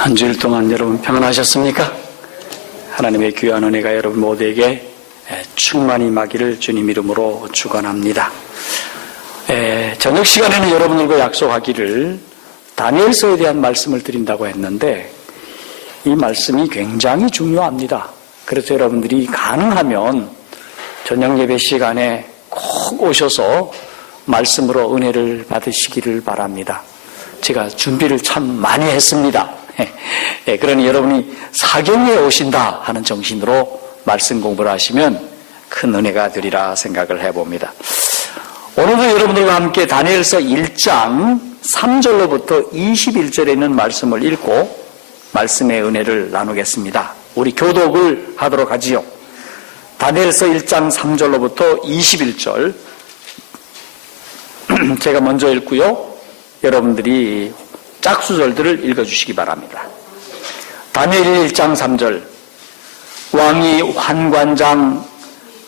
한 주일 동안 여러분 평안하셨습니까? 하나님의 귀한 은혜가 여러분 모두에게 충만히 임하기를 주님 이름으로 축원합니다. 저녁 시간에는 여러분들과 약속하기를 다니엘서에 대한 말씀을 드린다고 했는데 이 말씀이 굉장히 중요합니다. 그래서 여러분들이 가능하면 저녁 예배 시간에 꼭 오셔서 말씀으로 은혜를 받으시기를 바랍니다. 제가 준비를 참 많이 했습니다. 그러니 여러분이 사경에 오신다 하는 정신으로 말씀 공부를 하시면 큰 은혜가 되리라 생각을 해봅니다. 오늘도 여러분들과 함께 다니엘서 1장 3절로부터 21절에 있는 말씀을 읽고 말씀의 은혜를 나누겠습니다. 우리 교독을 하도록 하지요. 다니엘서 1장 3절로부터 21절 제가 먼저 읽고요. 여러분들이 짝수절들을 읽어주시기 바랍니다. 다니엘 1장 3절 왕이 환관장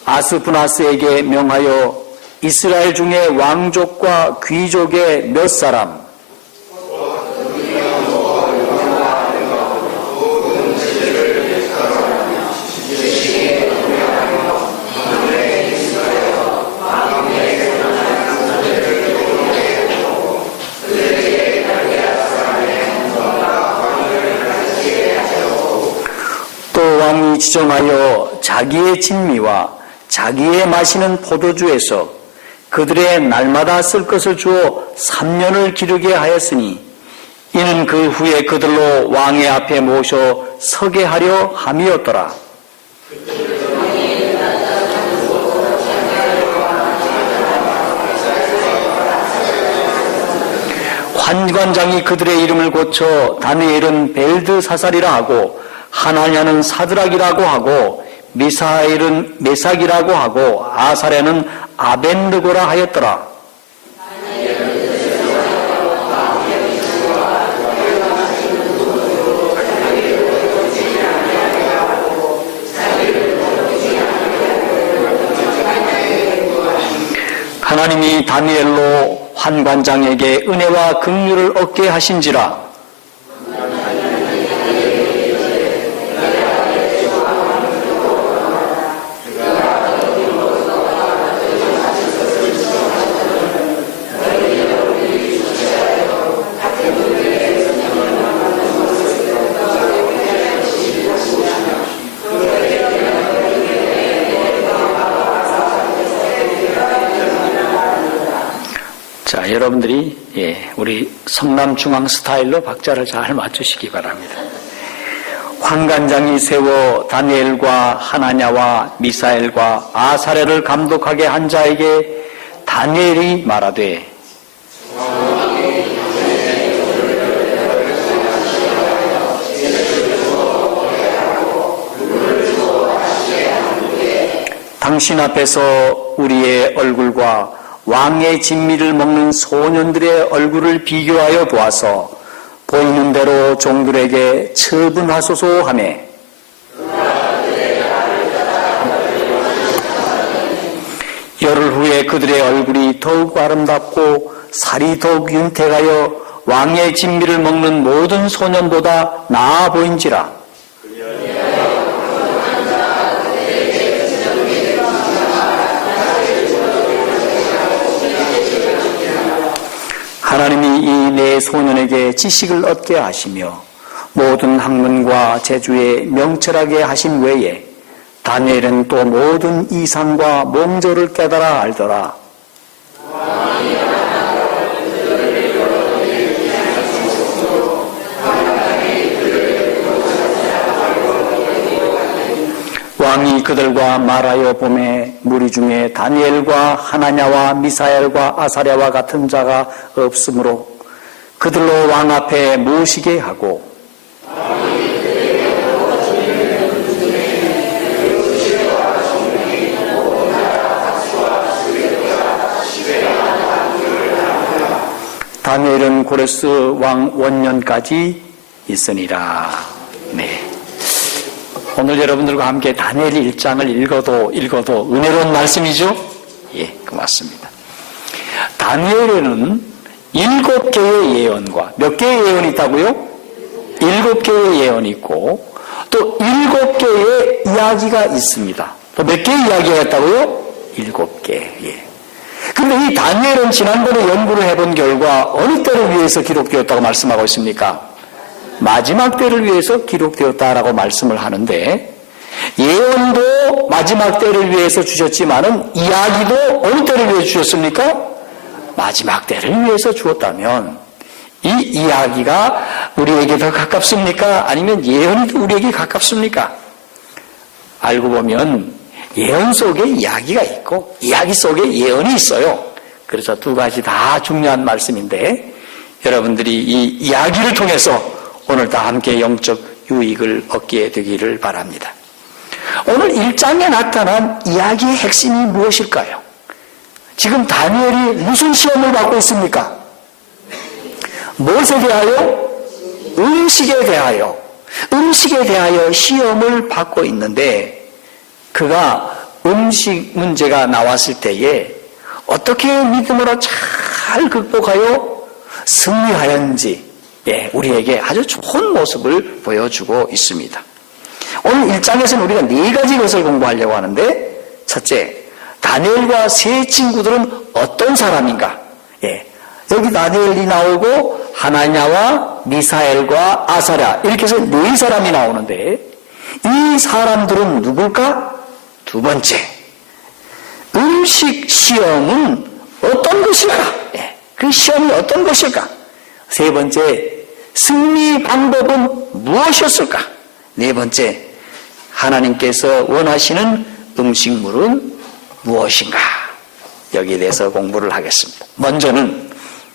아스푸나스에게 명하여 이스라엘 중에 왕족과 귀족의 몇 사람 왕이 지정하여 자기의 진미와 자기의 마시는 포도주에서 그들의 날마다 쓸 것을 주어 3년을 기르게 하였으니 이는 그 후에 그들로 왕의 앞에 모셔 서게 하려 함이었더라. 환관장이 그들의 이름을 고쳐 다니엘은 벨드사살이라 하고 하나냐는 사드락이라고 하고 미사엘은 메삭이라고 하고 아사랴는 아벤느고라 하였더라. 하나님이 다니엘로 환관장에게 은혜와 긍휼을 얻게 하신지라. 자, 여러분들이 우리 성남중앙 스타일로 박자를 잘 맞추시기 바랍니다. 환관장이 세워 다니엘과 하나냐와 미사엘과 아사랴를 감독하게 한 자에게 다니엘이 말하되 당신 앞에서 우리의 얼굴과 왕의 진미를 먹는 소년들의 얼굴을 비교하여 보아서 보이는 대로 종들에게 처분하소서 하며 열흘 후에 그들의 얼굴이 더욱 아름답고 살이 더욱 윤택하여 왕의 진미를 먹는 모든 소년보다 나아 보인지라. 하나님이 이 네 소년에게 지식을 얻게 하시며 모든 학문과 재주에 명철하게 하신 외에 다니엘은 또 모든 이상과 몽조를 깨달아 알더라. 왕이 그들과 말하여 보매 무리 중에 다니엘과 하나냐와 미사엘과 아사랴와 같은 자가 없으므로 그들로 왕 앞에 모시게 하고 다니엘은 고레스 왕 원년까지 있으니라. 네. 오늘 여러분들과 함께 다니엘 1장을 읽어도 은혜로운 말씀이죠? 예, 고맙습니다. 다니엘에는 7개의 예언과 몇 개의 예언이 있다고요? 7개의 예언이 있고 또 7개의 이야기가 있습니다. 또 몇 개의 이야기가 있다고요? 7개. 예. 그런데 이 다니엘은 지난번에 연구를 해본 결과 어느 때를 위해서 기록되었다고 말씀하고 있습니까? 마지막 때를 위해서 기록되었다라고 말씀을 하는데, 예언도 마지막 때를 위해서 주셨지만은 이야기도 어느 때를 위해서 주셨습니까? 마지막 때를 위해서 주었다면 이 이야기가 우리에게 더 가깝습니까? 아니면 예언이 우리에게 가깝습니까? 알고 보면 예언 속에 이야기가 있고 이야기 속에 예언이 있어요. 그래서 두 가지 다 중요한 말씀인데, 여러분들이 이 이야기를 통해서 오늘 다 함께 영적 유익을 얻게 되기를 바랍니다. 오늘 1장에 나타난 이야기의 핵심이 무엇일까요? 지금 다니엘이 무슨 시험을 받고 있습니까? 무엇에 대하여? 음식에 대하여 시험을 받고 있는데, 그가 음식 문제가 나왔을 때에 어떻게 믿음으로 잘 극복하여 승리하였는지, 우리에게 아주 좋은 모습을 보여주고 있습니다. 오늘 1장에서는 우리가 4가지 것을 공부하려고 하는데, 첫째, 다니엘과 세 친구들은 어떤 사람인가? 여기 다니엘이 나오고 하나냐와 미사엘과 아사랴, 이렇게 해서 4사람이 나오는데, 이 사람들은 누굴까? 두 번째, 음식 시험은 어떤 것일까? 그 시험이 어떤 것일까? 세 번째, 승리 방법은 무엇이었을까? 네 번째, 하나님께서 원하시는 음식물은 무엇인가? 여기에 대해서 공부를 하겠습니다. 먼저는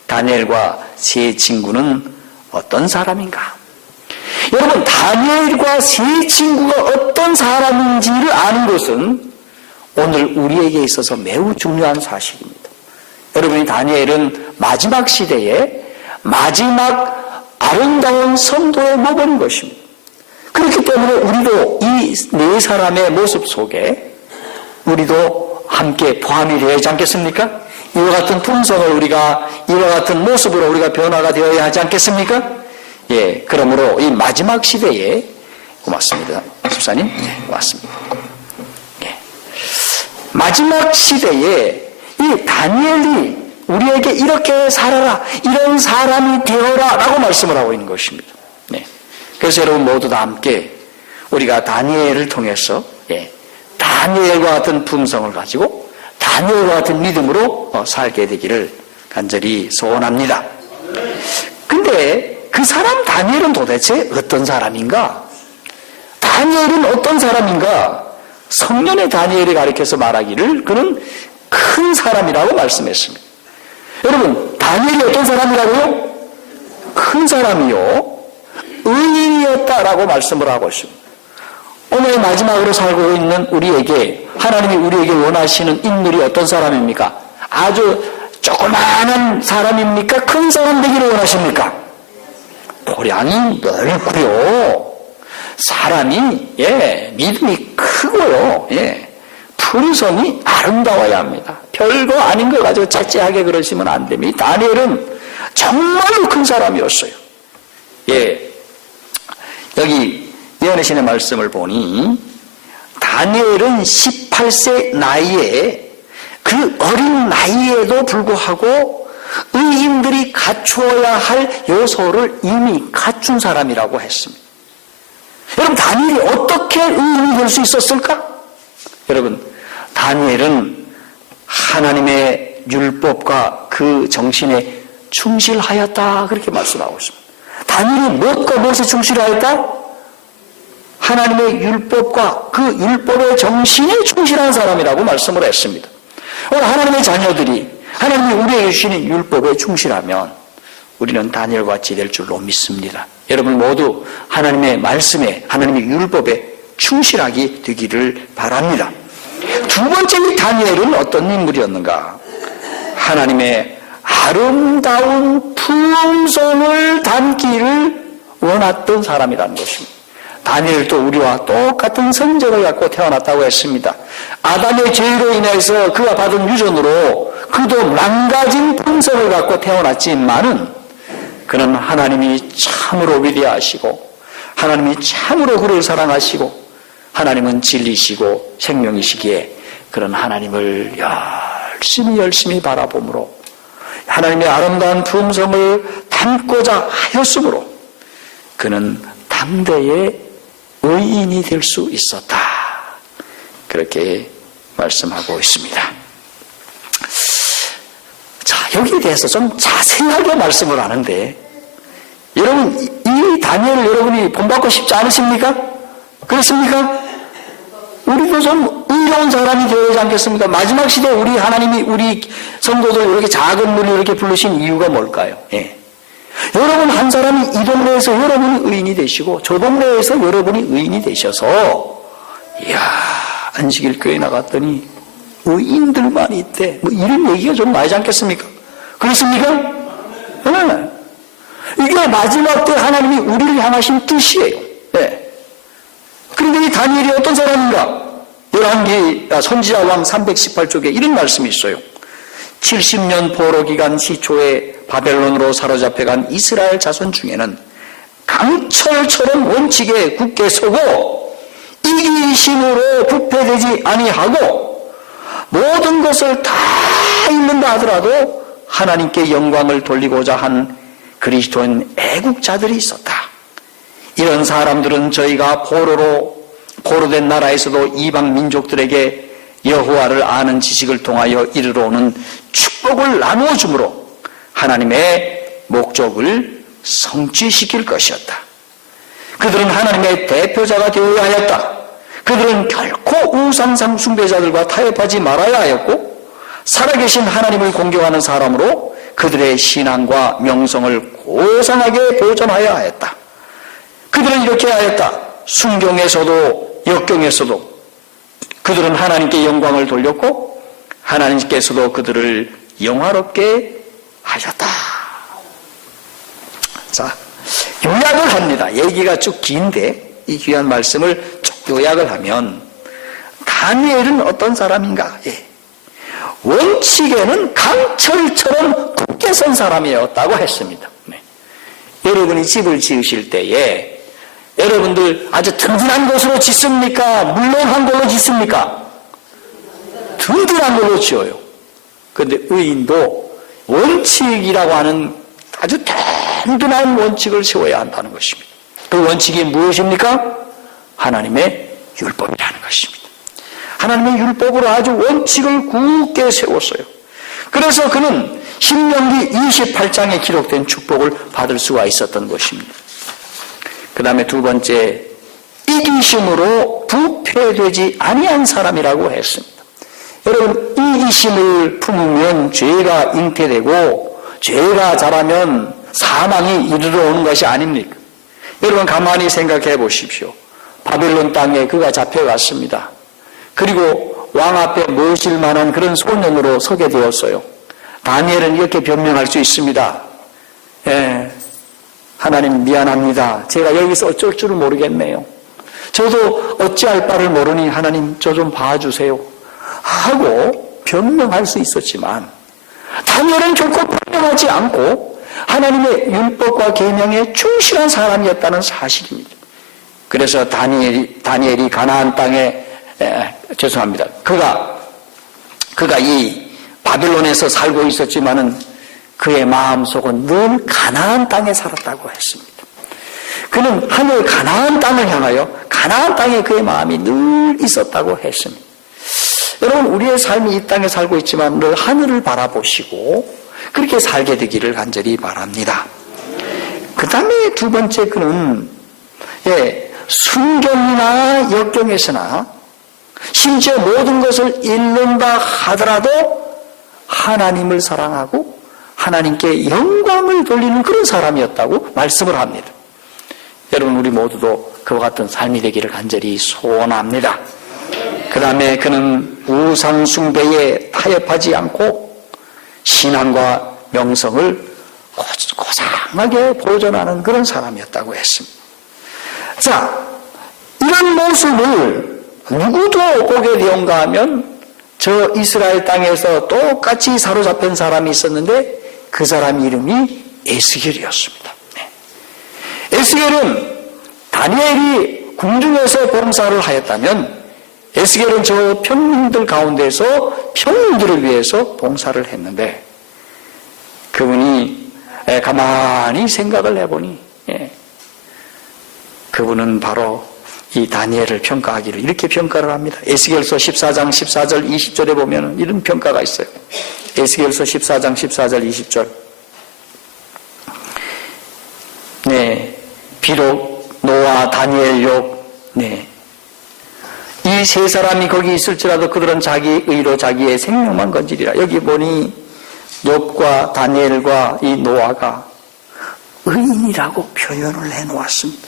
다니엘과 세 친구는 어떤 사람인가? 여러분, 다니엘과 세 친구가 어떤 사람인지를 아는 것은 오늘 우리에게 있어서 매우 중요한 사실입니다. 여러분이 다니엘은 마지막 시대에 마지막 아름다운 성도의 모범인 것입니다. 그렇기 때문에 우리도 이 4사람의 모습 속에 우리도 함께 포함이 되어야지 않겠습니까? 이와 같은 품성을 이와 같은 모습으로 우리가 변화가 되어야 하지 않겠습니까? 그러므로 이 마지막 시대에, 고맙습니다. 집사님. 고맙습니다. 마지막 시대에 이 다니엘이 우리에게 이렇게 살아라, 이런 사람이 되어라 라고 말씀을 하고 있는 것입니다. 그래서 여러분 모두 다 함께 우리가 다니엘을 통해서 다니엘과 같은 품성을 가지고 다니엘과 같은 믿음으로 살게 되기를 간절히 소원합니다. 근데 그 사람 다니엘은 도대체 어떤 사람인가? 다니엘은 어떤 사람인가? 성년의 다니엘이 가리켜서 말하기를 그는 큰 사람이라고 말씀했습니다. 여러분, 다니엘이 어떤 사람이라고요? 큰 사람이요, 의인이었다라고 말씀을 하고 있습니다. 오늘 마지막으로 살고 있는 우리에게 하나님이 우리에게 원하시는 인물이 어떤 사람입니까? 아주 조그마한 사람입니까? 큰 사람 되기를 원하십니까? 도량이 넓고요, 사람이 믿음이 크고요, 품성이 아름다워야 합니다. 별거 아닌 거 가지고 째째하게 그러시면 안 됩니다. 다니엘은 정말로 큰 사람이었어요. 여기 예언의 신의 말씀을 보니 다니엘은 18세 나이에, 그 어린 나이에도 불구하고 의인들이 갖추어야 할 요소를 이미 갖춘 사람이라고 했습니다. 여러분, 다니엘이 어떻게 의인이 될 수 있었을까? 여러분, 다니엘은 하나님의 율법과 그 정신에 충실하였다, 그렇게 말씀하고 있습니다. 다니엘이 무엇과 무엇에 충실하였다? 하나님의 율법과 그 율법의 정신에 충실한 사람이라고 말씀을 했습니다. 오늘 하나님의 자녀들이 하나님이 우리에게 주시는 율법에 충실하면 우리는 다니엘과 같이 될 줄로 믿습니다. 여러분 모두 하나님의 말씀에, 하나님의 율법에 충실하게 되기를 바랍니다. 두 번째, 다니엘은 어떤 인물이었는가? 하나님의 아름다운 품성을 담기를 원했던 사람이라는 것입니다. 다니엘도 우리와 똑같은 성적을 갖고 태어났다고 했습니다. 아담의 죄로 인해서 그가 받은 유전으로 그도 망가진 품성을 갖고 태어났지만은 그는 하나님이 참으로 위대하시고 하나님이 참으로 그를 사랑하시고 하나님은 진리시고 생명이시기에 그런 하나님을 열심히 바라보므로 하나님의 아름다운 품성을 담고자 하였으므로 그는 당대의 의인이 될 수 있었다. 그렇게 말씀하고 있습니다. 자, 여기에 대해서 좀 자세하게 말씀을 하는데 여러분 이 다니엘을 여러분이 본받고 싶지 않으십니까? 그렇습니까? 우리도 좀 의로운 사람이 되어야 하지 않겠습니까? 마지막 시대에 우리 하나님이 우리 성도들 이렇게 작은 문을 이렇게 부르신 이유가 뭘까요? 예. 여러분 한 사람이 이 동네에서 여러분이 의인이 되시고 저 동네에서 여러분이 의인이 되셔서 이야 안식일 교회 나갔더니 의인들만 있대 뭐 이런 얘기가 좀 나오지 않겠습니까? 그렇습니까? 네. 이게 마지막 때 하나님이 우리를 향하신 뜻이에요. 네. 그런데 이 다니엘이 어떤 사람인가? 열왕기 선지자 왕 318쪽에 이런 말씀이 있어요. 70년 포로 기간 시초에 바벨론으로 사로잡혀간 이스라엘 자손 중에는 강철처럼 원칙에 굳게 서고 이기심으로 부패되지 아니하고 모든 것을 다 잃는다 하더라도 하나님께 영광을 돌리고자 한 그리스도인 애국자들이 있었다. 이런 사람들은 저희가 포로된 나라에서도 이방 민족들에게 여호와를 아는 지식을 통하여 이르러 오는 축복을 나누어 주므로 하나님의 목적을 성취시킬 것이었다. 그들은 하나님의 대표자가 되어야 하였다. 그들은 결코 우상상 숭배자들과 타협하지 말아야 하였고 살아계신 하나님을 공경하는 사람으로 그들의 신앙과 명성을 고상하게 보존하여야 하였다. 그들은 이렇게 하였다. 순경에서도 역경에서도 그들은 하나님께 영광을 돌렸고 하나님께서도 그들을 영화롭게 하셨다. 자, 요약을 합니다. 얘기가 쭉 긴데 이 귀한 말씀을 쭉 요약을 하면 다니엘은 어떤 사람인가? 예. 원칙에는 강철처럼 굳게 선 사람이었다고 했습니다. 네. 여러분이 집을 지으실 때에 여러분들 아주 든든한 곳으로 짓습니까? 물렁한 걸로 짓습니까? 든든한 걸로 지어요. 그런데 의인도 원칙이라고 하는 아주 든든한 원칙을 세워야 한다는 것입니다. 그 원칙이 무엇입니까? 하나님의 율법이라는 것입니다. 하나님의 율법으로 아주 원칙을 굳게 세웠어요. 그래서 그는 신명기 28장에 기록된 축복을 받을 수가 있었던 것입니다. 그 다음에 두 번째, 이기심으로 부패되지 아니한 사람이라고 했습니다. 여러분, 이기심을 품으면 죄가 잉태되고 죄가 자라면 사망이 이르러 오는 것이 아닙니까? 여러분 가만히 생각해 보십시오. 바벨론 땅에 그가 잡혀갔습니다. 그리고 왕 앞에 모실 만한 그런 소년으로 서게 되었어요. 다니엘은 이렇게 변명할 수 있습니다. 예, 하나님 미안합니다. 제가 여기서 어쩔 줄을 모르겠네요. 저도 어찌할 바를 모르니 하나님 저 좀 봐주세요 하고 변명할 수 있었지만 다니엘은 결코 변명하지 않고 하나님의 율법과 계명에 충실한 사람이었다는 사실입니다. 그래서 다니엘이 가나안 땅에 죄송합니다. 그가 이 바빌론에서 살고 있었지만은 그의 마음속은 늘 가나안 땅에 살았다고 했습니다. 그는 하늘 가나안 땅을 향하여 가나안 땅에 그의 마음이 늘 있었다고 했습니다. 여러분 우리의 삶이 이 땅에 살고 있지만 늘 하늘을 바라보시고 그렇게 살게 되기를 간절히 바랍니다. 그 다음에 두 번째 그는 순경이나 역경에서나 심지어 모든 것을 잃는다 하더라도 하나님을 사랑하고 하나님께 영광을 돌리는 그런 사람이었다고 말씀을 합니다. 여러분 우리 모두도 그와 같은 삶이 되기를 간절히 소원합니다. 그 다음에 그는 우상 숭배에 타협하지 않고 신앙과 명성을 고상하게 보존하는 그런 사람이었다고 했습니다. 자, 이런 모습을 누구도 보게 되었는가 하면 저 이스라엘 땅에서 똑같이 사로잡힌 사람이 있었는데 그 사람 이름이 에스겔이었습니다. 에스겔은 다니엘이 궁중에서 봉사를 하였다면 에스겔은 저 평민들 가운데서 평민들을 위해서 봉사를 했는데 그분이 가만히 생각을 해보니 그분은 바로 이 다니엘을 평가하기를 이렇게 평가를 합니다. 에스겔서 14장 14절 20절에 보면 이런 평가가 있어요. 에스겔서 14장 14절 20절 비록 노아 다니엘 욥 이 세 사람이 거기 있을지라도 그들은 자기 의로 자기의 생명만 건지리라. 여기 보니 욥과 다니엘과 이 노아가 의인이라고 표현을 해놓았습니다.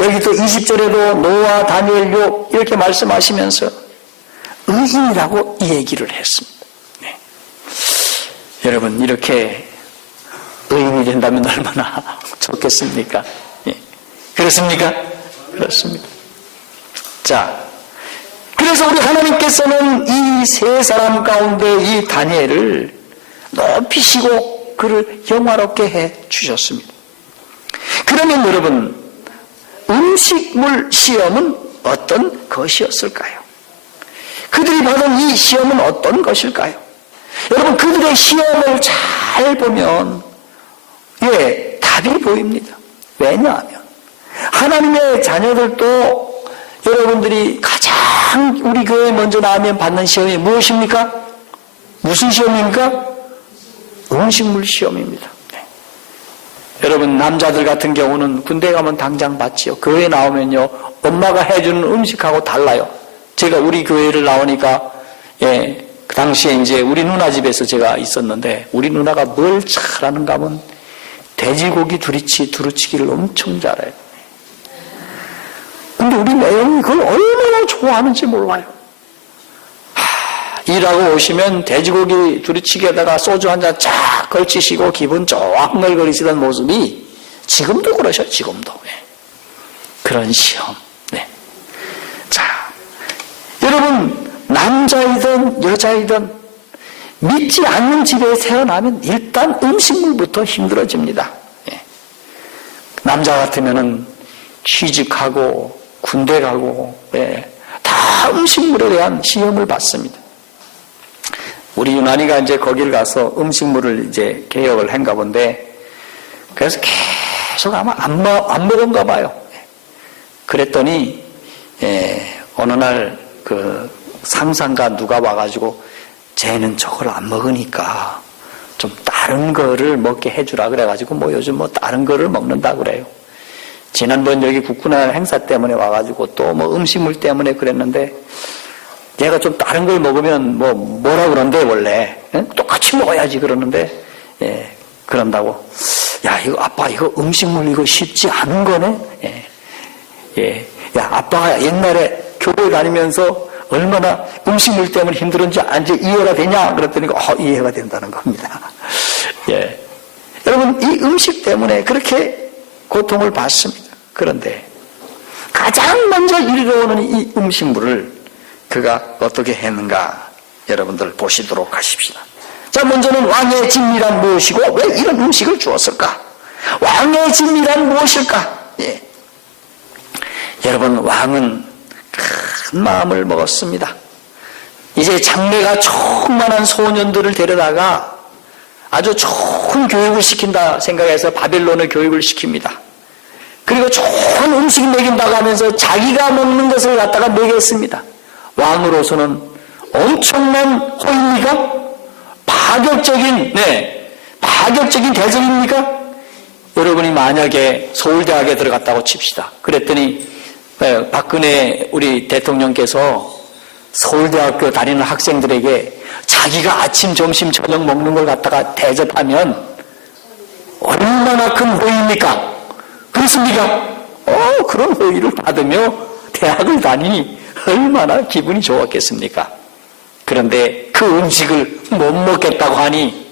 여기 또 20절에도 노아 다니엘 욥 이렇게 말씀하시면서 의인이라고 이 얘기를 했습니다. 여러분 이렇게 의인이 된다면 얼마나 좋겠습니까? 그렇습니까? 그렇습니다. 자, 그래서 우리 하나님께서는 이 세 사람 가운데 이 다니엘을 높이시고 그를 영화롭게 해 주셨습니다. 그러면 여러분 음식물 시험은 어떤 것이었을까요? 그들이 받은 이 시험은 어떤 것일까요? 여러분 그들의 시험을 잘 보면 답이 보입니다. 왜냐하면 하나님의 자녀들도 여러분들이 가장 우리 교회에 먼저 나오면 받는 시험이 무엇입니까? 무슨 시험입니까? 음식물 시험입니다. 여러분 남자들 같은 경우는 군대 가면 당장 받지요. 교회 나오면요 엄마가 해주는 음식하고 달라요. 제가 우리 교회를 나오니까 그 당시에 이제 우리 누나 집에서 제가 있었는데 우리 누나가 뭘 잘하는가 하면 돼지고기 두루치기를 엄청 잘해요. 근데 우리 매형이 그걸 얼마나 좋아하는지 몰라요. 일하고 오시면 돼지고기 두루치기에다가 소주 한 잔 쫙 걸치시고 기분 좋아 흥얼거리시던 모습이 지금도 그러셔. 지금도. 그런 시험. 자, 여러분 남자이든 여자이든 믿지 않는 집에 태어나면 일단 음식물부터 힘들어집니다. 남자 같으면은 취직하고 군대 가고 다 음식물에 대한 시험을 받습니다. 우리 유난이가 이제 거기를 가서 음식물을 이제 개혁을 한가 본데 그래서 계속 아마 안 먹은가 봐요. 그랬더니 어느 날 그 상사가 누가 와가지고 쟤는 저걸 안 먹으니까 좀 다른 거를 먹게 해주라 그래가지고 뭐 요즘 뭐 다른 거를 먹는다 그래요. 지난번 여기 국군의 행사 때문에 와가지고 또 뭐 음식물 때문에 그랬는데 얘가 좀 다른 걸 먹으면 뭐라 그런데 원래 똑같이 먹어야지 그러는데 그런다고 야 이거 아빠 이거 음식물 이거 쉽지 않은 거네. 야 아빠가 옛날에 교회 다니면서 얼마나 음식물 때문에 힘들었는지 이제 이해가 되냐 그랬더니 이해가 된다는 겁니다. 여러분 이 음식 때문에 그렇게 고통을 받습니다. 그런데 가장 먼저 이르러오는 이 음식물을 그가 어떻게 했는가 여러분들 보시도록 하십시다. 자, 먼저는 왕의 진미란 무엇이고 왜 이런 음식을 주었을까? 왕의 진미란 무엇일까? 여러분 왕은 큰 마음을 먹었습니다. 이제 장래가 충만한 소년들을 데려다가 아주 좋은 교육을 시킨다 생각해서 바벨론을 교육을 시킵니다. 그리고 좋은 음식 먹인다고 하면서 자기가 먹는 것을 갖다가 먹였습니다. 왕으로서는 엄청난 호의입니까? 파격적인 대접입니까? 여러분이 만약에 서울대학에 들어갔다고 칩시다. 그랬더니 박근혜 우리 대통령께서 서울대학교 다니는 학생들에게 자기가 아침, 점심, 저녁 먹는 걸 갖다가 대접하면 얼마나 큰 호의입니까? 그렇습니까? 그런 호의를 받으며 대학을 다니니 얼마나 기분이 좋았겠습니까? 그런데 그 음식을 못 먹겠다고 하니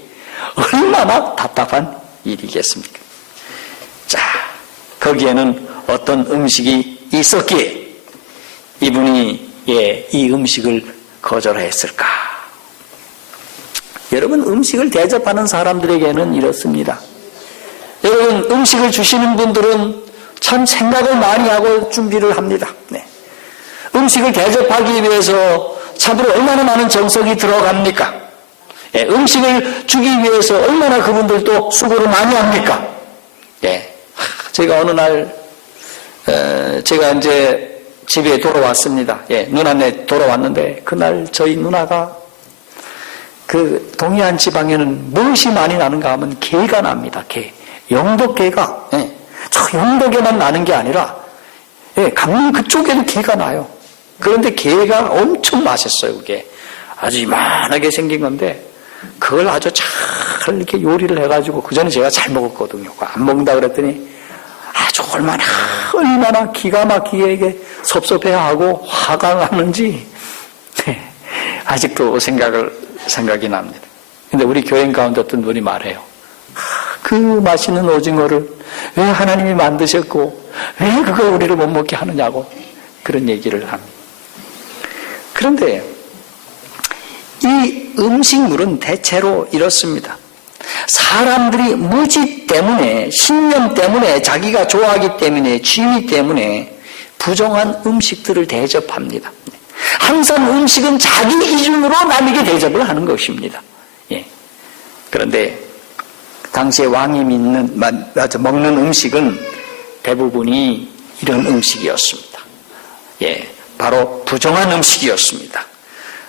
얼마나 답답한 일이겠습니까? 자, 거기에는 어떤 음식이 있었기에 이분이 이 음식을 거절했을까? 여러분, 음식을 대접하는 사람들에게는 이렇습니다. 여러분, 음식을 주시는 분들은 참 생각을 많이 하고 준비를 합니다. 네. 음식을 대접하기 위해서 참으로 얼마나 많은 정성이 들어갑니까? 예, 음식을 주기 위해서 얼마나 그분들도 수고를 많이 합니까? 예, 제가 어느 날 제가 이제 집에 돌아왔습니다. 예, 누나네 돌아왔는데 그날 저희 누나가 그 동해안 지방에는 무엇이 많이 나는가 하면 게가 납니다. 게, 영덕게가. 예, 저 영덕에만 나는 게 아니라 예, 강릉 그쪽에도 게가 나요. 그런데 게가 엄청 맛있어요. 그게 아주 이만하게 생긴 건데 그걸 아주 잘 이렇게 요리를 해가지고 그 전에 제가 잘 먹었거든요. 안 먹는다 그랬더니 아주 얼마나 기가 막히게 이게 섭섭해하고 화가 나는지 아직도 생각이 납니다. 근데 우리 교인 가운데 어떤 분이 말해요. 그 맛있는 오징어를 왜 하나님이 만드셨고 왜 그걸 우리를 못 먹게 하느냐고 그런 얘기를 합니다. 그런데 이 음식물은 대체로 이렇습니다. 사람들이 무지 때문에, 신념 때문에, 자기가 좋아하기 때문에, 취미 때문에 부정한 음식들을 대접합니다. 항상 음식은 자기 기준으로 남에게 대접을 하는 것입니다. 예. 그런데 당시에 왕이 먹는 음식은 대부분이 이런 음식이었습니다. 예, 바로 부정한 음식이었습니다.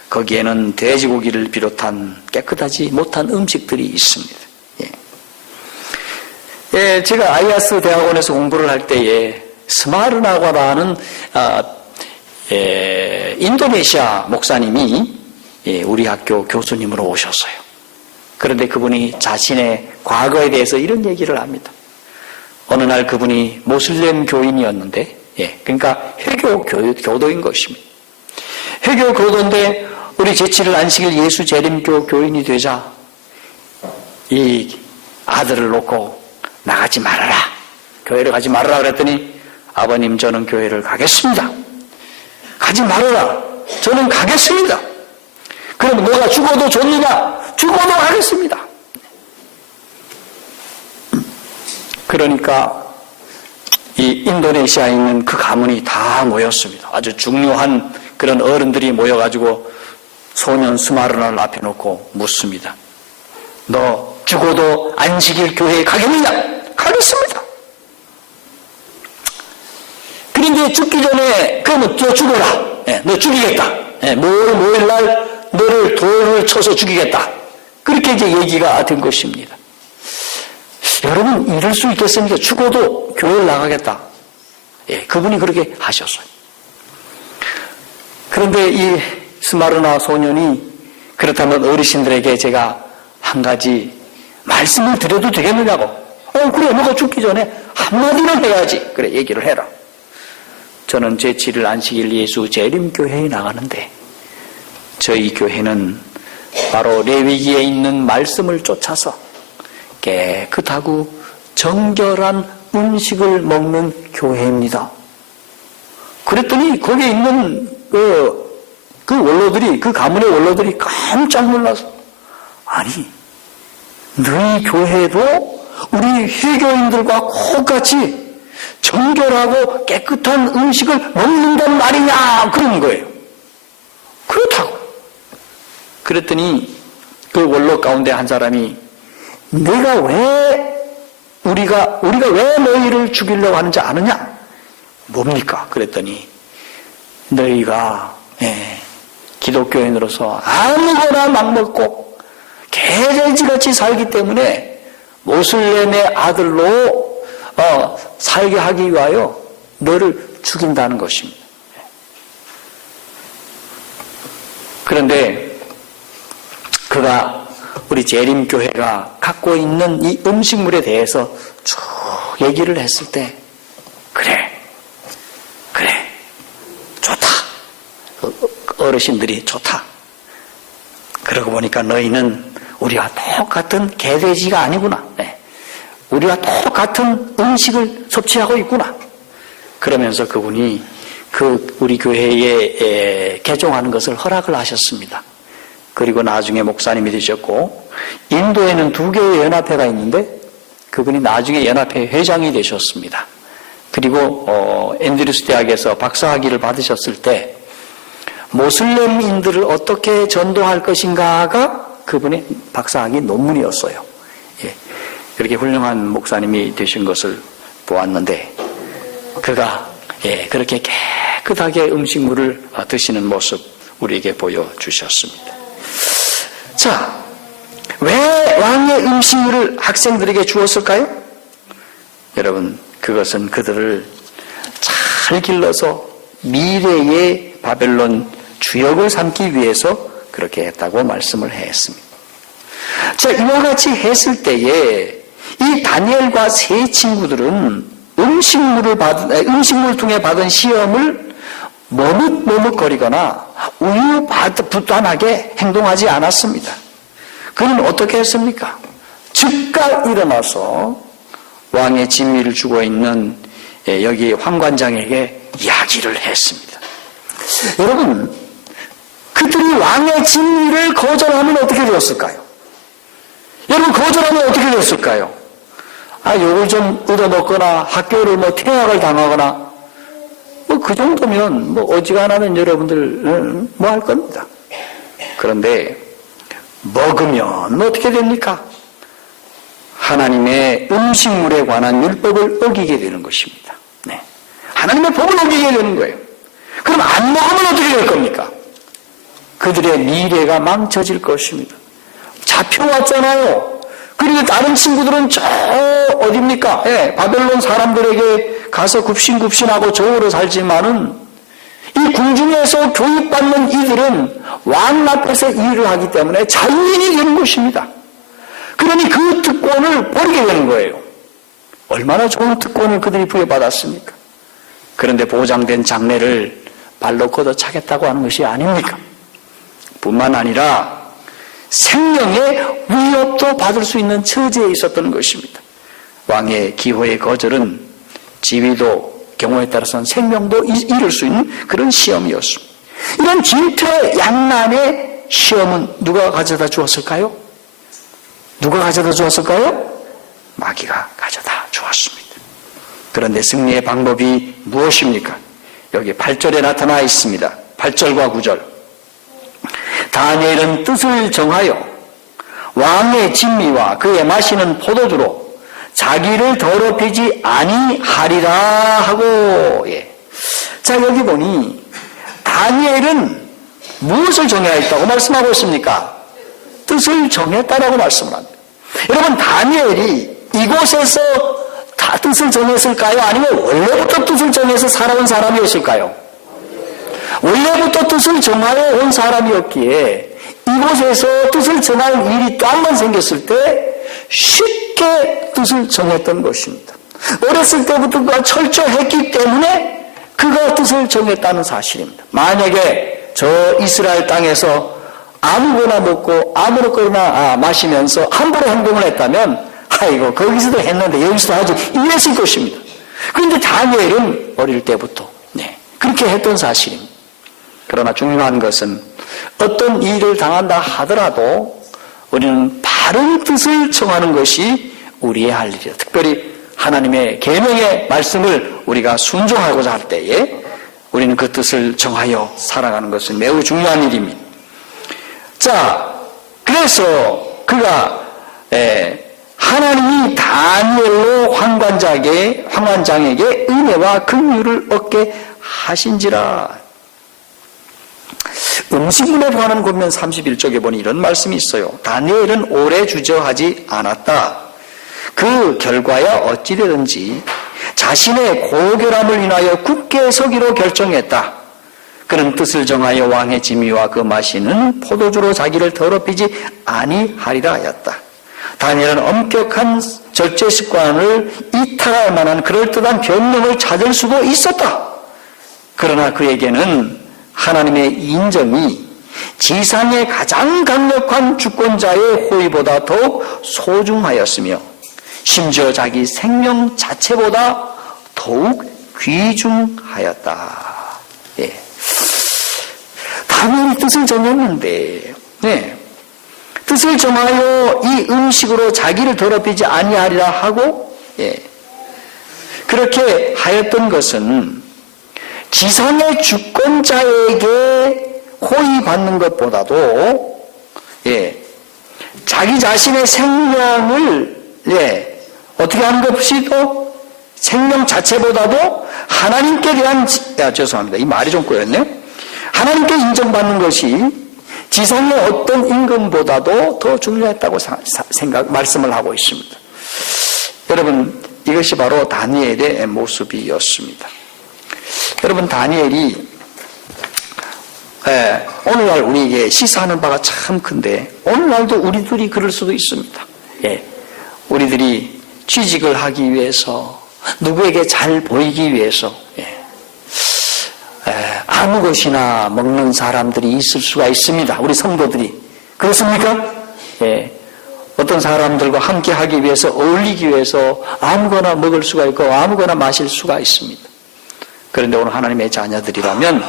거기에는 돼지고기를 비롯한 깨끗하지 못한 음식들이 있습니다. 예. 예, 제가 아이아스 대학원에서 공부를 할 때에 스마르나과라는 인도네시아 목사님이 우리 학교 교수님으로 오셨어요. 그런데 그분이 자신의 과거에 대해서 이런 얘기를 합니다. 어느 날 그분이 모슬렘 교인이었는데, 그러니까 회교 교도인 것입니다. 회교 교도인데 우리 제7일 안식일 예수 재림교 교인이 되자 이 아들을 놓고 나가지 말아라, 교회를 가지 말아라 그랬더니 아버님 저는 교회를 가겠습니다. 가지 말아라, 저는 가겠습니다. 그럼 너가 죽어도 좋느냐? 죽어도 가겠습니다. 그러니까 이 인도네시아에 있는 그 가문이 다 모였습니다. 아주 중요한 그런 어른들이 모여가지고 소년 스마르나를 앞에 놓고 묻습니다. 너 죽어도 안식일 교회에 가겠느냐? 가겠습니다. 그런데 죽기 전에 그러면 너 죽어라. 너 죽이겠다. 뭐일날 너를 돌을 쳐서 죽이겠다. 그렇게 이제 얘기가 된 것입니다. 여러분 이럴 수 있겠습니까? 죽어도 교회를 나가겠다. 그분이 그렇게 하셨어요. 그런데 이 스마르나 소년이 그렇다면 어르신들에게 제가 한 가지 말씀을 드려도 되겠느냐고. 그래, 너가 죽기 전에 한마디는 해야지. 그래, 얘기를 해라. 저는 제7일 안식일 예수 재림교회에 나가는데 저희 교회는 바로 레위기에 있는 말씀을 쫓아서 깨끗하고 정결한 음식을 먹는 교회입니다. 그랬더니 거기에 있는 그 원로들이, 그 가문의 원로들이 깜짝 놀라서, 아니 너희 교회도 우리 회교인들과 똑같이 정결하고 깨끗한 음식을 먹는단 말이냐, 그런 거예요. 그렇다고. 그랬더니 그 원로 가운데 한 사람이 우리가 왜 너희를 죽이려고 하는지 아느냐? 뭡니까? 그랬더니 너희가 기독교인으로서 아무거나 막 먹고 개돼지같이 살기 때문에 모슬렘의 아들로 살게 하기 위하여 너를 죽인다는 것입니다. 그런데 그가 우리 재림교회가 갖고 있는 이 음식물에 대해서 쭉 얘기를 했을 때 그래 좋다. 어르신들이 좋다. 그러고 보니까 너희는 우리와 똑같은 개돼지가 아니구나. 우리와 똑같은 음식을 섭취하고 있구나. 그러면서 그분이 우리 교회에 개종하는 것을 허락을 하셨습니다. 그리고 나중에 목사님이 되셨고, 인도에는 2개의 연합회가 있는데 그분이 나중에 연합회 회장이 되셨습니다. 그리고 앤드류스 대학에서 박사학위를 받으셨을 때 모슬렘인들을 어떻게 전도할 것인가가 그분의 박사학위 논문이었어요. 예, 그렇게 훌륭한 목사님이 되신 것을 보았는데, 그가 그렇게 깨끗하게 음식물을 드시는 모습 우리에게 보여주셨습니다. 자, 왜 왕의 음식물을 학생들에게 주었을까요? 여러분, 그것은 그들을 잘 길러서 미래의 바벨론 주역을 삼기 위해서 그렇게 했다고 말씀을 했습니다. 자, 이와 같이 했을 때에 이 다니엘과 세 친구들은 음식물을 통해 받은 시험을 머뭇머뭇거리거나 우유부단하게 행동하지 않았습니다. 그는 어떻게 했습니까? 즉각 일어나서 왕의 진미를 주고 있는 여기 황관장에게 이야기를 했습니다. 여러분, 그들이 왕의 진미를 거절하면 어떻게 되었을까요? 여러분, 거절하면 어떻게 되었을까요? 욕을 좀 얻어먹거나 학교를 퇴학을 당하거나 그 정도면 어지간하면 여러분들 할 겁니다. 그런데 먹으면 어떻게 됩니까? 하나님의 음식물에 관한 율법을 어기게 되는 것입니다. 네. 하나님의 법을 어기게 되는 거예요. 그럼 안 먹으면 어떻게 될 겁니까? 그들의 미래가 망쳐질 것입니다. 잡혀왔잖아요. 그리고 다른 친구들은 저 어딥니까? 바벨론 사람들에게 가서 굽신굽신하고 저으로 살지만은 이 궁중에서 교육받는 이들은 왕 앞에서 일을 하기 때문에 자유인이 되는 것입니다. 그러니 그 특권을 버리게 되는 거예요. 얼마나 좋은 특권을 그들이 부여받았습니까? 그런데 보장된 장래를 발로 걷어차겠다고 하는 것이 아닙니까? 뿐만 아니라 생명의 위협도 받을 수 있는 처지에 있었던 것입니다. 왕의 기호의 거절은 지위도 경우에 따라서는 생명도 잃을 수 있는 그런 시험이었습니다. 이런 진퇴양난의 시험은 누가 가져다 주었을까요? 누가 가져다 주었을까요? 마귀가 가져다 주었습니다. 그런데 승리의 방법이 무엇입니까? 여기 8절에 나타나 있습니다. 8절과 9절. 다니엘은 뜻을 정하여 왕의 진미와 그의 마시는 포도주로 자기를 더럽히지 아니하리라 하고, 자, 여기 보니 다니엘은 무엇을 정해야 했다고 말씀하고 있습니까? 뜻을 정했다라고 말씀을 합니다. 여러분, 다니엘이 이곳에서 다 뜻을 정했을까요? 아니면 원래부터 뜻을 정해서 살아온 사람이었을까요? 원래부터 뜻을 정하여 온 사람이었기에 이곳에서 뜻을 정할 일이 또 한 번 생겼을 때 쉽게 뜻을 정했던 것입니다. 어렸을 때부터 그가 철저했기 때문에 그가 뜻을 정했다는 사실입니다. 만약에 저 이스라엘 땅에서 아무거나 먹고 아무거나 마시면서 함부로 행동을 했다면 아이고 거기서도 했는데 여기서도 하지 이랬을 것입니다. 그런데 다니엘은 어릴 때부터 그렇게 했던 사실입니다. 그러나 중요한 것은 어떤 일을 당한다 하더라도 우리는 바른 뜻을 정하는 것이 우리의 할 일이다. 특별히 하나님의 계명의 말씀을 우리가 순종하고자 할 때에 우리는 그 뜻을 정하여 살아가는 것은 매우 중요한 일입니다. 자, 그래서 그가 하나님이 다니엘로 황관장에게 은혜와 긍휼을 얻게 하신지라. 음식물에 관한 권면 31쪽에 보니 이런 말씀이 있어요. 다니엘은 오래 주저하지 않았다. 그 결과야 어찌되든지 자신의 고결함을 인하여 굳게 서기로 결정했다. 그는 뜻을 정하여 왕의 진미와 그 마시는 포도주로 자기를 더럽히지 아니하리라 하였다. 다니엘은 엄격한 절제 습관을 이탈할 만한 그럴듯한 변명을 찾을 수도 있었다. 그러나 그에게는 하나님의 인정이 지상의 가장 강력한 주권자의 호의보다 더욱 소중하였으며 심지어 자기 생명 자체보다 더욱 귀중하였다. 다니엘이 뜻을 정했는데 네. 뜻을 정하여 이 음식으로 자기를 더럽히지 아니하리라 하고, 예. 그렇게 하였던 것은 지상의 주권자에게 호의받는 것보다도, 예. 자기 자신의 생명을, 예. 어떻게 하는 것이도 생명 자체보다도 하나님께 대한, 죄송합니다. 이 말이 좀 꼬였네. 하나님께 인정받는 것이 지상의 어떤 임금보다도 더 중요했다고 말씀을 하고 있습니다. 여러분, 이것이 바로 다니엘의 모습이었습니다. 여러분, 다니엘이 오늘날 우리에게 시사하는 바가 참 큰데, 오늘날도 우리들이 그럴 수도 있습니다. 예, 우리들이 취직을 하기 위해서, 누구에게 잘 보이기 위해서, 아무 것이나 먹는 사람들이 있을 수가 있습니다. 우리 성도들이. 그렇습니까? 예. 어떤 사람들과 함께 하기 위해서, 어울리기 위해서 아무거나 먹을 수가 있고 아무거나 마실 수가 있습니다. 그런데 오늘 하나님의 자녀들이라면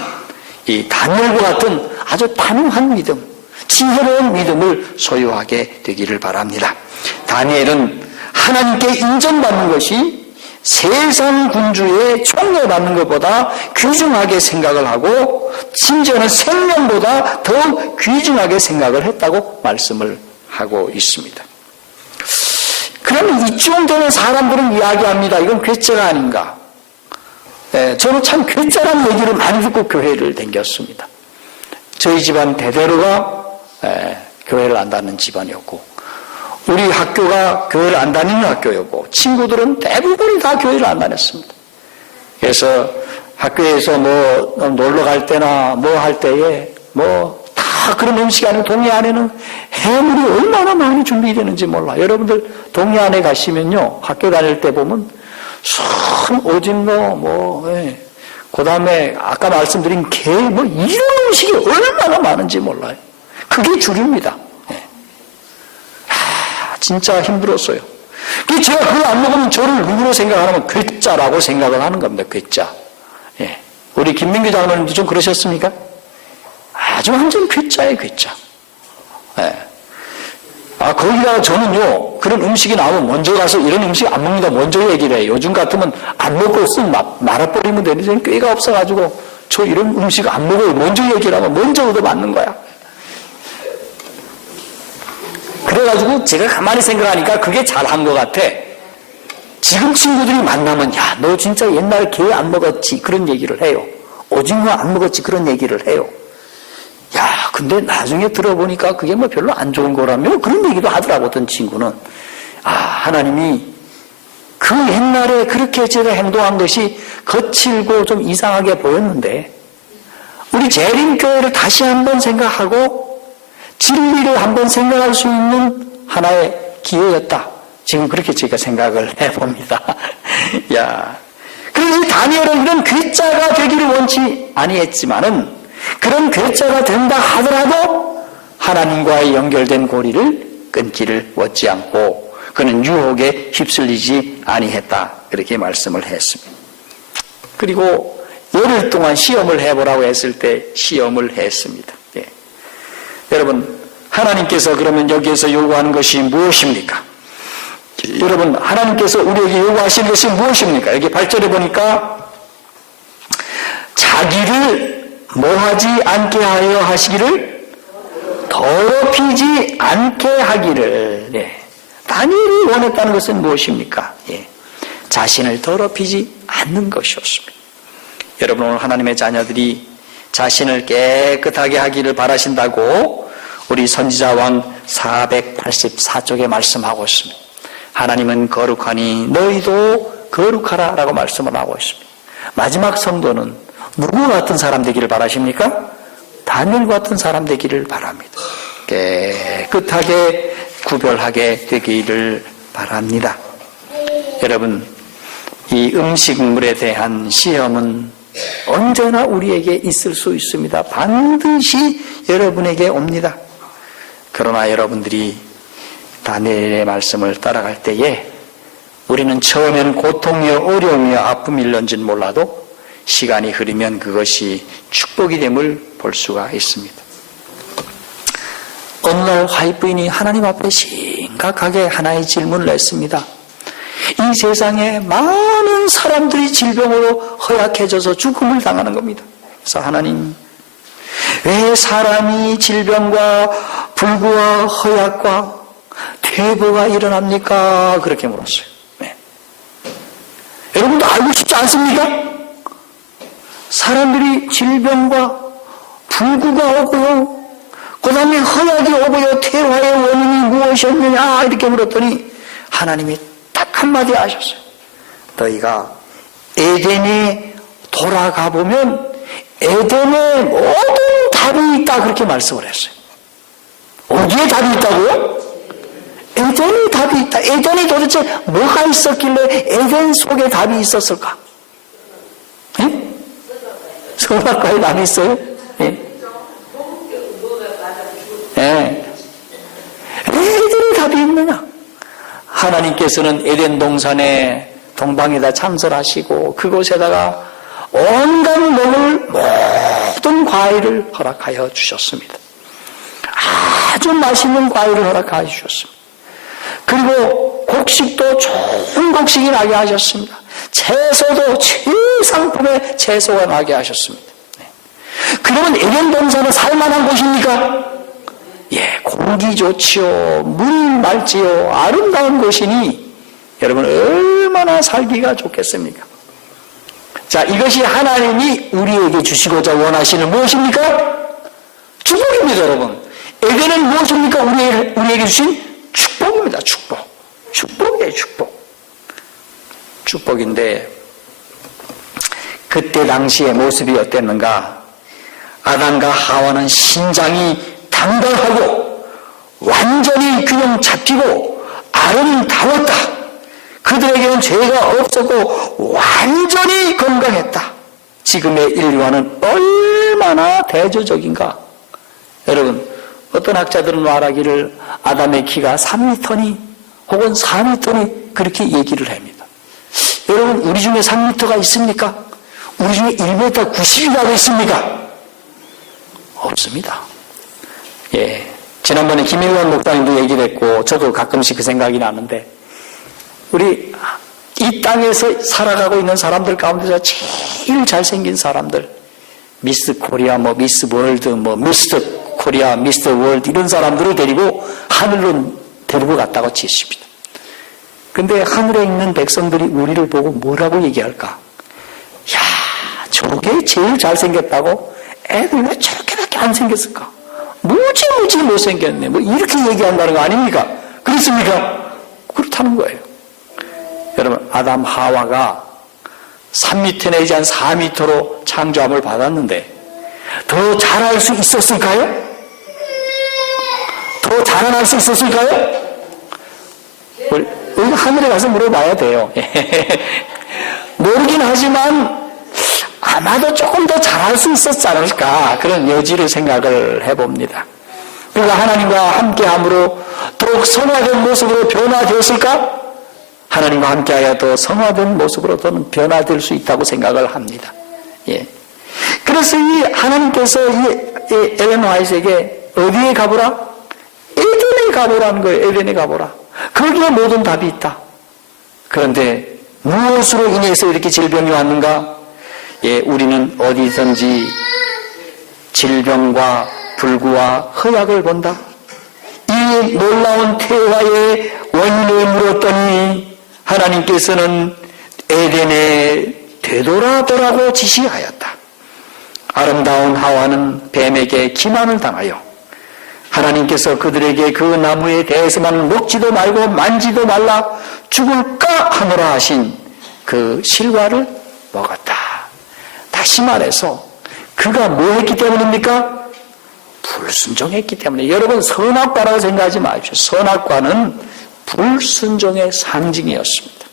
이 다니엘과 같은 아주 단호한 믿음, 지혜로운 믿음을 소유하게 되기를 바랍니다. 다니엘은 하나님께 인정받는 것이 세상 군주의 총애받는 것보다 귀중하게 생각을 하고, 심지어는 생명보다 더 귀중하게 생각을 했다고 말씀을 하고 있습니다. 그러면 이쯤 되는 사람들은 이야기합니다. 이건 괴짜가 아닌가. 저는 참 괴짜라는 얘기를 많이 듣고 교회를 다녔습니다. 저희 집안 대대로가 교회를 안 다니는 집안이었고, 우리 학교가 교회를 안 다니는 학교였고, 친구들은 대부분이 다 교회를 안 다녔습니다. 그래서 학교에서 뭐 놀러 갈 때나 뭐 할 때에 뭐 다 그런 음식 안에, 동해 안에는 해물이 얼마나 많이 준비되는지 몰라. 여러분들 동해 안에 가시면요, 학교 다닐 때 보면 순 오징어 그 다음에 아까 말씀드린 게 뭐 이런 음식이 얼마나 많은지 몰라요. 그게 주류입니다. 진짜 힘들었어요. 제가 그걸 안 먹으면 저를 누구로 생각하면 괴짜라고 생각을 하는 겁니다. 괴짜. 예. 우리 김민규 장로님도 좀 그러셨습니까? 아주 완전 괴짜예요, 괴짜. 예. 거기다가 저는요, 그런 음식이 나오면 먼저 가서 이런 음식 안 먹는다 먼저 얘기를 해요. 요즘 같으면 안 먹고 말아버리면 되는데, 저는 꾀가 없어가지고 저 이런 음식 안 먹어요. 먼저 얘기를 하면 먼저 얻어맞는 거야. 그래가지고 제가 가만히 생각하니까 그게 잘한 것 같아. 지금 친구들이 만나면, 야, 너 진짜 옛날 게 안 먹었지, 그런 얘기를 해요. 오징어 안 먹었지, 그런 얘기를 해요. 야, 근데 나중에 들어보니까 그게 뭐 별로 안 좋은 거라며 그런 얘기도 하더라고. 어떤 친구는. 하나님이 그 옛날에 그렇게 제가 행동한 것이 거칠고 좀 이상하게 보였는데, 우리 재림교회를 다시 한번 생각하고 진리를 한번 생각할 수 있는 하나의 기회였다. 지금 그렇게 제가 생각을 해봅니다. 야, 그래서 다니엘은 이런 괴짜가 되기를 원치 아니했지만은, 그런 괴짜가 된다 하더라도 하나님과의 연결된 고리를 끊기를 원치 않고 그는 유혹에 휩쓸리지 아니했다. 그렇게 말씀을 했습니다. 그리고 열흘 동안 시험을 해보라고 했을 때 시험을 했습니다. 예. 여러분, 하나님께서 그러면 여기에서 요구하는 것이 무엇입니까? 여러분, 하나님께서 우리에게 요구하시는 것이 무엇입니까? 여기 8절에 보니까 자기를 뭐하지 않게 하여 하시기를, 더럽히지 않게 하기를. 예. 다니엘이 원했다는 것은 무엇입니까? 예. 자신을 더럽히지 않는 것이었습니다. 여러분, 오늘 하나님의 자녀들이 자신을 깨끗하게 하기를 바라신다고 우리 선지자왕 484쪽에 말씀하고 있습니다. 하나님은 거룩하니 너희도 거룩하라 라고 말씀을 하고 있습니다. 마지막 성도는 누구 같은 사람 되기를 바라십니까? 다니엘 같은 사람 되기를 바랍니다. 깨끗하게 구별하게 되기를 바랍니다. 여러분, 이 음식물에 대한 시험은 언제나 우리에게 있을 수 있습니다. 반드시 여러분에게 옵니다. 그러나 여러분들이 다니엘의 말씀을 따라갈 때에 우리는 처음에는 고통이요 어려움이요 아픔일런지는 몰라도 시간이 흐르면 그것이 축복이 됨을 볼 수가 있습니다. 어느 날 화이트부인이 하나님 앞에 심각하게 하나의 질문을 했습니다. 이 세상에 많은 사람들이 질병으로 허약해져서 죽음을 당하는 겁니다. 그래서 하나님, 왜 사람이 질병과 불구와 허약과 퇴보가 일어납니까? 그렇게 물었어요. 네. 여러분도 알고 싶지 않습니까? 사람들이 질병과 불구가 오고요, 그 다음에 허약이 오고요, 퇴화의 원인이 무엇이었느냐 이렇게 물었더니 하나님이 딱 한마디 하셨어요. 너희가 에덴에 돌아가 보면 에덴에 모든 답이 있다, 그렇게 말씀을 했어요. 어디에 답이 있다고요? 에덴에 답이 있다. 에덴에 도대체 뭐가 있었길래 에덴 속에 답이 있었을까? 네? 선악과에 답이 있어요? 네. 네. 에덴에 답이 있느냐? 하나님께서는 에덴 동산에 동방에다 창설하시고 그곳에다가 온갖 먹을 모든 과일을 허락하여 주셨습니다. 아주 맛있는 과일을 허락하여 주셨습니다. 그리고 곡식도 좋은 곡식이 나게 하셨습니다. 채소도 최상품의 채소가 나게 하셨습니다. 그러면 에덴 동산은 살만한 곳입니까? 예, 공기 좋지요, 물 맑지요, 아름다운 곳이니 여러분 얼마나 살기가 좋겠습니까? 자, 이것이 하나님이 우리에게 주시고자 원하시는 무엇입니까? 축복입니다, 여러분. 에덴은 무엇입니까? 우리에게 주신 축복입니다. 축복이에요, 축복. 축복인데 그때 당시의 모습이 어땠는가? 아담과 하와는 신장이 당당하고 완전히 균형 잡히고 아름다웠다. 그들에게는 죄가 없었고 완전히 건강했다. 지금의 인류와는 얼마나 대조적인가? 여러분, 어떤 학자들은 말하기를 아담의 키가 3m니 혹은 4m니 그렇게 얘기를 합니다. 여러분, 우리 중에 3m가 있습니까? 우리 중에 1m 90이라고 있습니까? 없습니다. 예, 지난번에 김일원 목사님도 얘기를 했고 저도 가끔씩 그 생각이 나는데, 우리 이 땅에서 살아가고 있는 사람들 가운데서 제일 잘생긴 사람들, 미스 코리아, 미스 월드, 미스터 코리아, 미스터 월드 이런 사람들을 데리고 하늘로 데리고 갔다고 치십니다. 근데 하늘에 있는 백성들이 우리를 보고 뭐라고 얘기할까? 야, 저게 제일 잘생겼다고? 애들 왜 저렇게밖에 안 생겼을까? 무지 못생겼네. 이렇게 얘기한다는 거 아닙니까? 그렇습니까? 그렇다는 거예요. 여러분, 아담 하와가 3m 내지 한 4m로 창조함을 받았는데 더 잘할 수 있었을까요? 더 자라날 수 있었을까요? 우리 하늘에 가서 물어봐야 돼요. 모르긴 하지만 아마도 조금 더 잘할 수 있었지 않을까, 그런 여지를 생각을 해봅니다. 그러니까 하나님과 함께함으로 더욱 성화된 모습으로 변화되었을까? 하나님과 함께하여 더 성화된 모습으로 더는 변화될 수 있다고 생각을 합니다. 예. 그래서 이 하나님께서 이 엘렌 화이트에게 어디에 가보라? 에덴에 가보라는 거예요. 에덴에 가보라. 거기에 모든 답이 있다. 그런데 무엇으로 인해서 이렇게 질병이 왔는가? 예, 우리는 어디든지 질병과 불구와 허약을 본다. 이 놀라운 퇴화의 원인을 물었더니 하나님께서는 에덴에 되돌아보라고 지시하였다. 아름다운 하와는 뱀에게 기만을 당하여 하나님께서 그들에게 그 나무에 대해서만 먹지도 말고 만지도 말라 죽을까 하노라 하신 그 실과를 먹었다. 다시 말해서 그가 뭐 했기 때문입니까? 불순종했기 때문에. 여러분, 선악과라고 생각하지 마십시오. 선악과는 불순종의 상징이었습니다.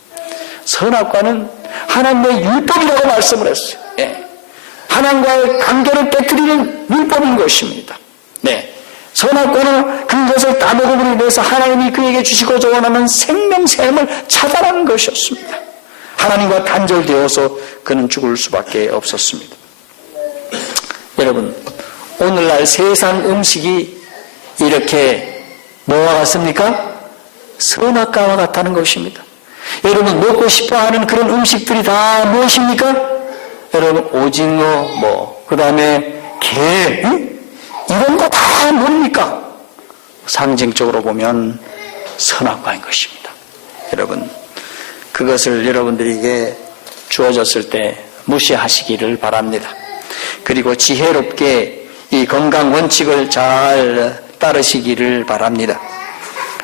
선악과는 하나님의 율법이라고 말씀을 했어요. 네. 하나님과의 관계를 깨뜨리는 율법인 것입니다. 네. 선악과는 그것을 따먹음으로 인해서 하나님이 그에게 주시고자 원하는 생명샘을 차단하는 것이었습니다. 하나님과 단절되어서 그는 죽을 수밖에 없었습니다. 여러분, 오늘날 세상 음식이 이렇게 뭐와 같습니까? 선악과와 같다는 것입니다. 여러분 먹고 싶어하는 그런 음식들이 다 무엇입니까? 여러분 오징어 그 다음에 게 이런 거 다 뭡니까? 상징적으로 보면 선악과인 것입니다. 여러분 그것을 여러분들에게 주어졌을 때 무시하시기를 바랍니다. 그리고 지혜롭게 이 건강 원칙을 잘 따르시기를 바랍니다.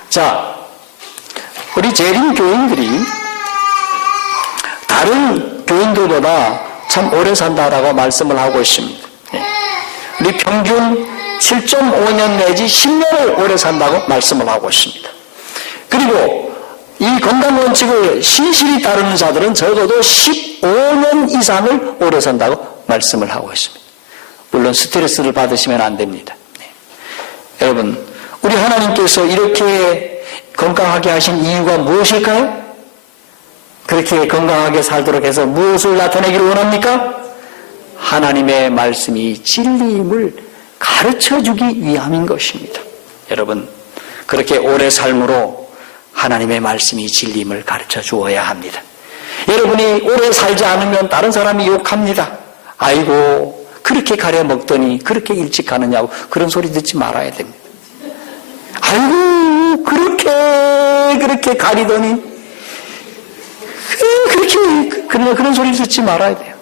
자, 우리 재림 교인들이 다른 교인들보다 참 오래 산다라고 말씀을 하고 있습니다. 우리 평균 7.5년 내지 10년을 오래 산다고 말씀을 하고 있습니다. 그리고 이 건강 원칙을 신실히 따르는 자들은 적어도 15년 이상을 오래 산다고 말씀을 하고 있습니다. 물론 스트레스를 받으시면 안 됩니다. 여러분, 우리 하나님께서 이렇게 건강하게 하신 이유가 무엇일까요? 그렇게 건강하게 살도록 해서 무엇을 나타내기를 원합니까? 하나님의 말씀이 진리임을 가르쳐주기 위함인 것입니다. 여러분, 그렇게 오래 삶으로 하나님의 말씀이 진리임을 가르쳐 주어야 합니다. 여러분이 오래 살지 않으면 다른 사람이 욕합니다. 아이고 그렇게 가려 먹더니 그렇게 일찍 가느냐고 그런 소리 듣지 말아야 됩니다. 아이고 그렇게 가리더니 그런 소리 듣지 말아야 돼요.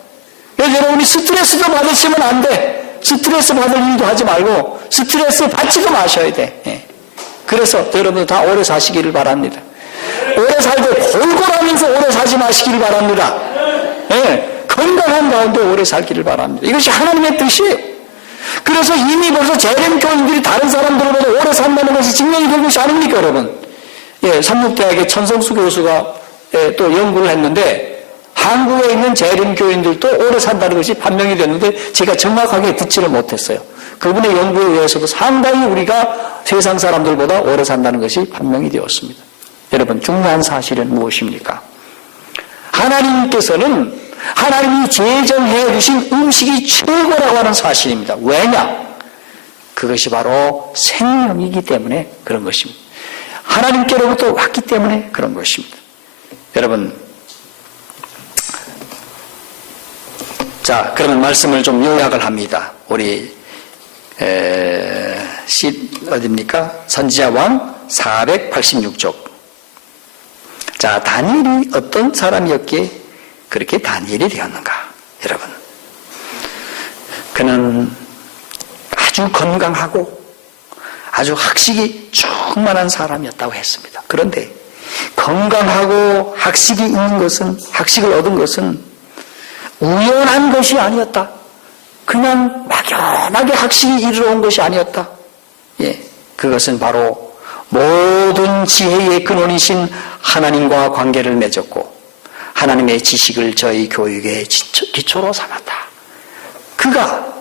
그래서 여러분이 스트레스도 받으시면 안 돼. 스트레스 받을 일도 하지 말고 스트레스 받지도 마셔야 돼. 그래서 여러분 다 오래 사시기를 바랍니다. 오래 살 때 골골하면서 오래 사지 마시기를 바랍니다. 건강한 가운데 오래 살기를 바랍니다. 이것이 하나님의 뜻이에요. 그래서 이미 벌써 재림 교인들이 다른 사람들보다 오래 산다는 것이 증명이 된 것이 아닙니까, 여러분? 삼육대학의 천성수 교수가 또 연구를 했는데 한국에 있는 재림 교인들도 오래 산다는 것이 판명이 됐는데 제가 정확하게 듣지를 못했어요. 그분의 연구에 의해서도 상당히 우리가 세상 사람들보다 오래 산다는 것이 판명이 되었습니다. 여러분 중요한 사실은 무엇입니까? 하나님께서는 하나님이 제정해 주신 음식이 최고라고 하는 사실입니다. 왜냐? 그것이 바로 생명이기 때문에 그런 것입니다. 하나님께로부터 왔기 때문에 그런 것입니다. 여러분, 자, 그러면 말씀을 좀 요약을 합니다. 우리 어디입니까? 선지자왕 486쪽. 자, 다니엘이 어떤 사람이었기에 그렇게 다니엘이 되었는가? 여러분, 그는 아주 건강하고 아주 학식이 충만한 사람이었다고 했습니다. 그런데 건강하고 학식이 있는 것은, 학식을 얻은 것은 우연한 것이 아니었다. 그냥 막연하게 학식이 이르러 온 것이 아니었다. 그것은 바로 모든 지혜의 근원이신 하나님과 관계를 맺었고 하나님의 지식을 저희 교육의 기초로 삼았다. 그가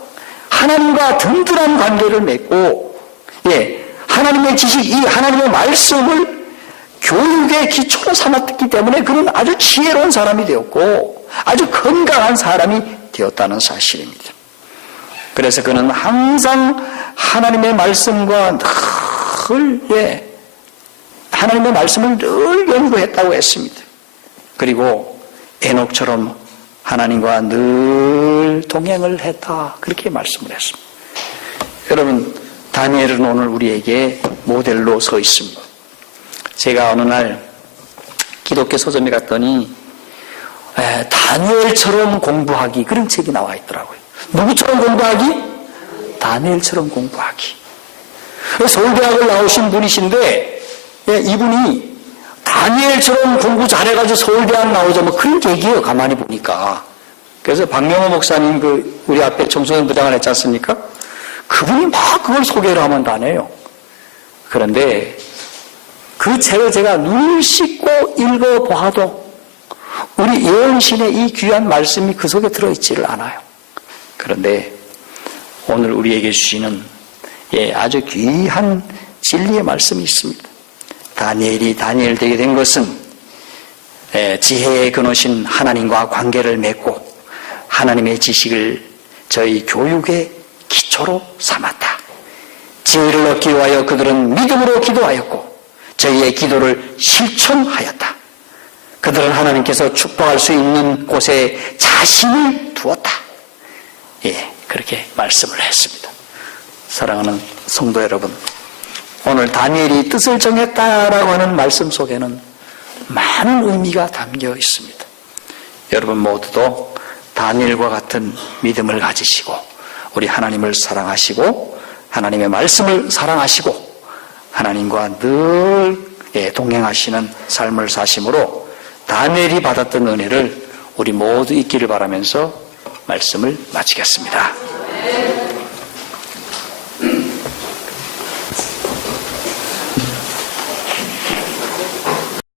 하나님과 든든한 관계를 맺고 하나님의 지식, 이 하나님의 말씀을 교육의 기초로 삼았기 때문에 그는 아주 지혜로운 사람이 되었고 아주 건강한 사람이 되었다는 사실입니다. 그래서 그는 항상 하나님의 말씀과 늘 하나님의 말씀을 늘 연구했다고 했습니다. 그리고 에녹처럼 하나님과 늘 동행을 했다. 그렇게 말씀을 했습니다. 여러분, 다니엘은 오늘 우리에게 모델로 서 있습니다. 제가 어느 날 기독교 서점에 갔더니 다니엘처럼 공부하기 그런 책이 나와 있더라고요. 누구처럼 공부하기? 다니엘처럼 공부하기. 서울대학을 나오신 분이신데 이분이 다니엘처럼 공부 잘해가지고 서울대학 나오자 뭐 그런 얘기예요. 가만히 보니까. 그래서 박명호 목사님 우리 앞에 청소년 부장을 했지 않습니까? 그분이 막 그걸 소개를 하면 다네요. 그런데 그 책을 제가 눈을 씻고 읽어보아도 우리 예언신의 이 귀한 말씀이 그 속에 들어있지를 않아요. 그런데 오늘 우리에게 주시는 아주 귀한 진리의 말씀이 있습니다. 다니엘이 다니엘 되게 된 것은 지혜의 근원이신 하나님과 관계를 맺고 하나님의 지식을 저희 교육의 기초로 삼았다. 지혜를 얻기 위하여 그들은 믿음으로 기도하였고 저희의 기도를 실천하였다. 그들은 하나님께서 축복할 수 있는 곳에 자신을 두었다. 예, 그렇게 말씀을 했습니다. 사랑하는 성도 여러분, 오늘 다니엘이 뜻을 정했다라고 하는 말씀 속에는 많은 의미가 담겨 있습니다. 여러분 모두도 다니엘과 같은 믿음을 가지시고 우리 하나님을 사랑하시고 하나님의 말씀을 사랑하시고 하나님과 늘 동행하시는 삶을 사심으로 다니엘이 받았던 은혜를 우리 모두 잊기를 바라면서 말씀을 마치겠습니다.